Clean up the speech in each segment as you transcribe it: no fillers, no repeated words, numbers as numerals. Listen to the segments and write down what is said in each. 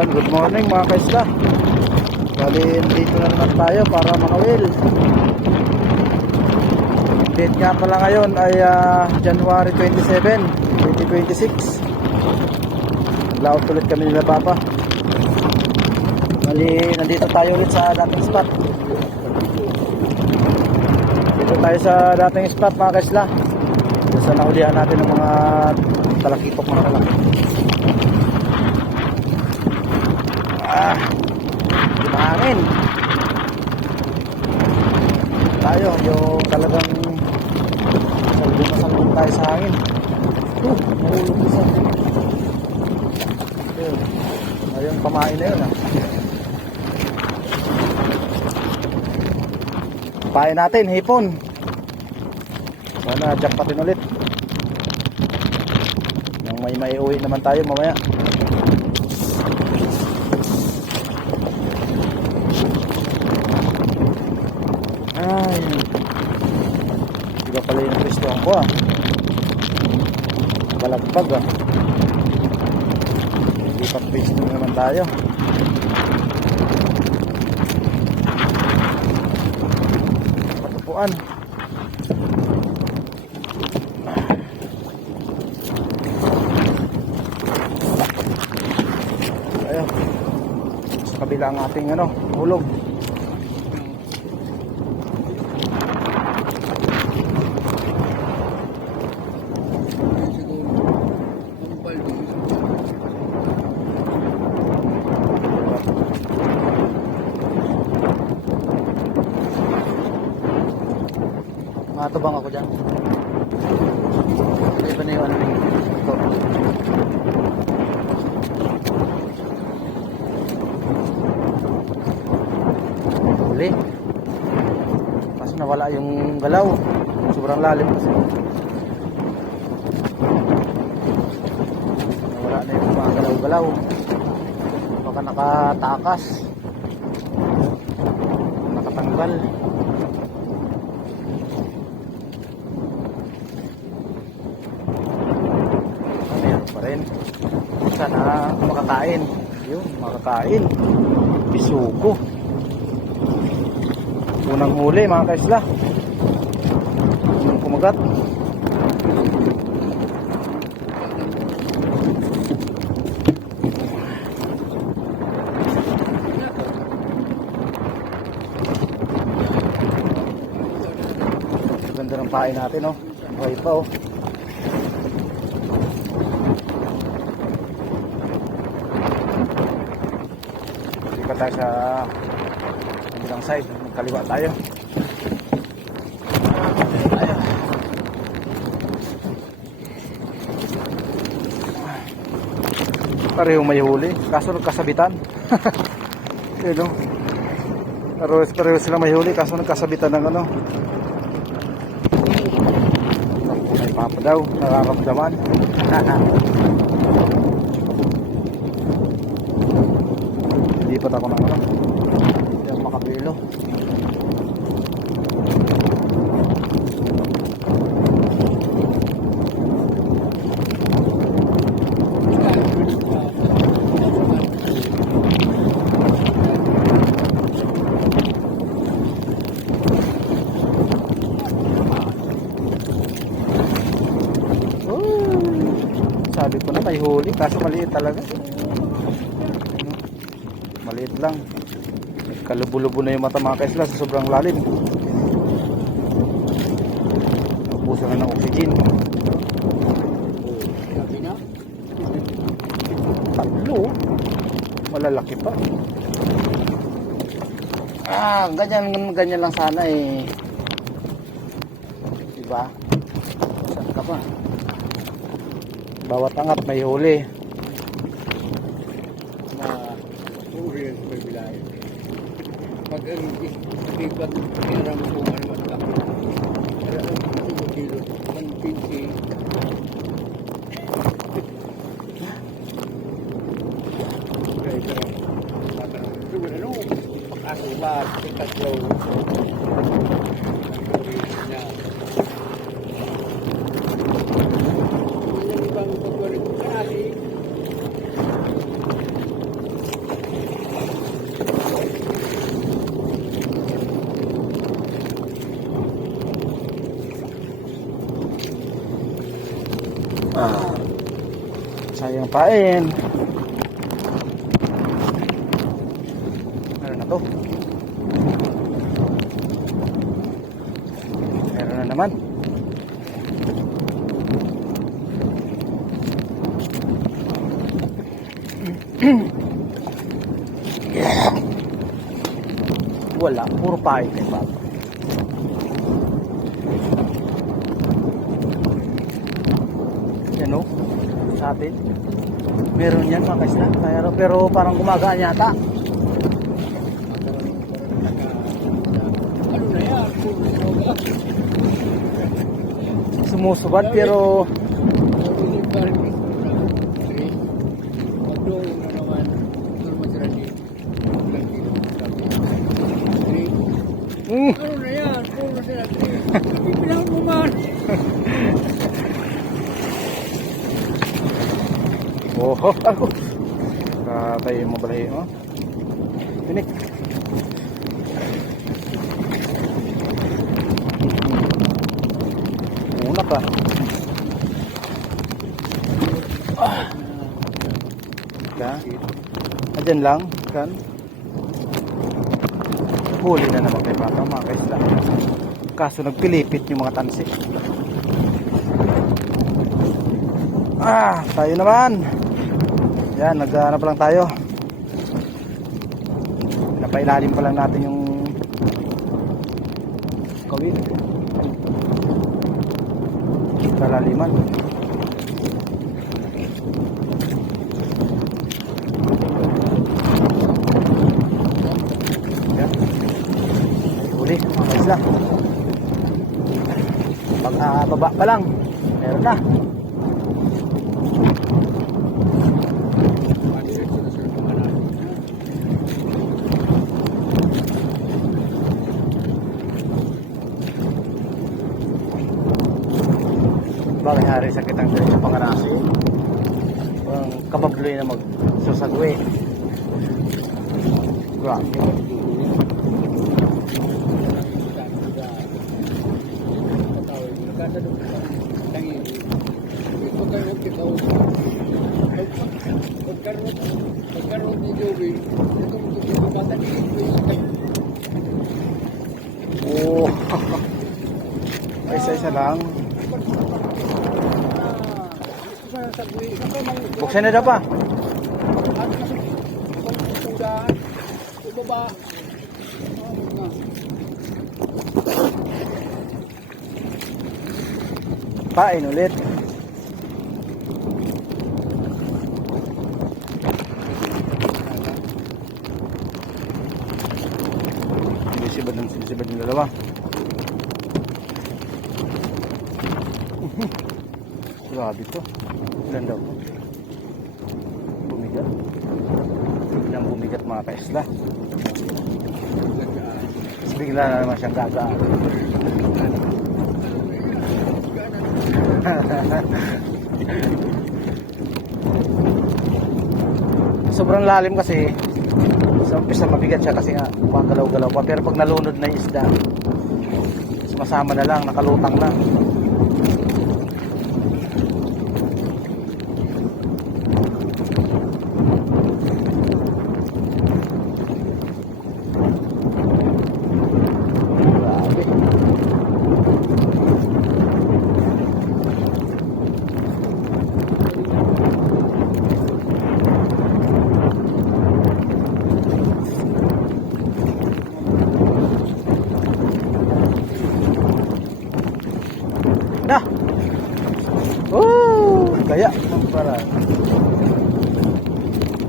Ayan, good morning mga kaisla. Bali, dito na naman tayo para mangawil. Date nga pala ngayon ay January 27, 2026. Laot ulit kami nila Papa. Bali, nandito tayo ulit sa dating spot. Dito tayo sa dating spot mga kaisla. Sa nahulihan natin ng mga talakipok mga kalaki. Hangin tayo, yung talagang salbong tayo sa hangin. Nahulog isa. Ayun, pamain na yun Pain natin, hipon. Sana jackpotin ulit. Nang may uwi naman tayo mamaya. Ay, iba pala yung pistuhan ko balagpag hindi pa pisto naman tayo. Patupuan. Ayun, sa kabila ang ating hulog. Matubang ako dyan. Iba na yung ito. Huli. Kaso nawala yung galaw. Sobrang lalim kasi. Nawala na yung mga galaw-galaw. Baka nakatakas. Nakatanggal. Sana makakain. Yun, makakain. Bisugo. Unang huli mga kaisla. Unang kumagat. Ganda ng pain natin buhay pa tayo sa kabilang side, magkaliwa tayo. Parehong may huli, kaso nagkasabitan. Pareho sila may huli, kaso nagkasabitan ng may papa daw, nararamdaman. Lipat ako ng hindi ako makabilo. Sabi ko na may huli, kaso maliit talaga. Maliit lang. Kalubo-lubo na yung mata mga kaisla sa sobrang lalim. Ubusan na ng oxygen. Tatlo. Malalaki pa. Ganyan lang sana diba? Saan ka pa? Bawat angat may huli. Pag ipat kailangan mo kung ano ka kailangan mo kung kilo ang pinsi kaya ito ano pag-ako ba ikatlo Sayang pain. Meron na to. Meron na naman. Wala, puro pain kay Papa. Yan o, sa atin. Meron yan mga kaisla. Pero parang gumagaan yata. Ano na yan? Sumusubat pero Ano na yan? Puro sila. Ibilang mo man. oh, ako. Katay mo balahi mo. Tinik. Una pa. Ka. Ayan lang, kan. Huli na naman kay Papa mga kaisla. Kaso nagpilipit yung mga tansik. Tayo naman. Yan, naghanap lang tayo. Napailalim pa lang natin yung kawil. Kalaliman. Yan. Huli, mga kaisla. Pag baba pa lang, meron na. Bakit hari sa kitang sa pangarasi? Ang kababloy na magsusagwi. Grabe. Pagkaroon ni Joey, itong bata ni Oh. Isa-isa lang. Buksan na daw pa. Pain ulit. Sinisibad ng dalawa. Grabe to. Ilan daw to? Bumigat. Biglang bumigat mga kaisla. Tapos bigla na naman siyang gagaan. Sobrang lalim kasi. Sa umpisa mabigat siya kasi nga gumagalaw-galaw pa. Pero pag nalunod na yung isda, masama na lang, nakalutang na. Na. Kaya para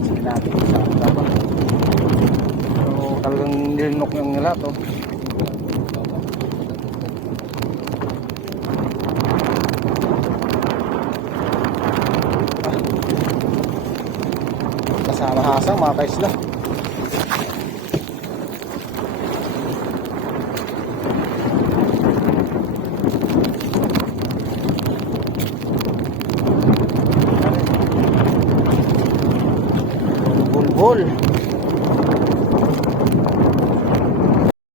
sinabi sa dapat. So talagang nilinok yung nila to. Kasama hasang mga kaisla. Bol.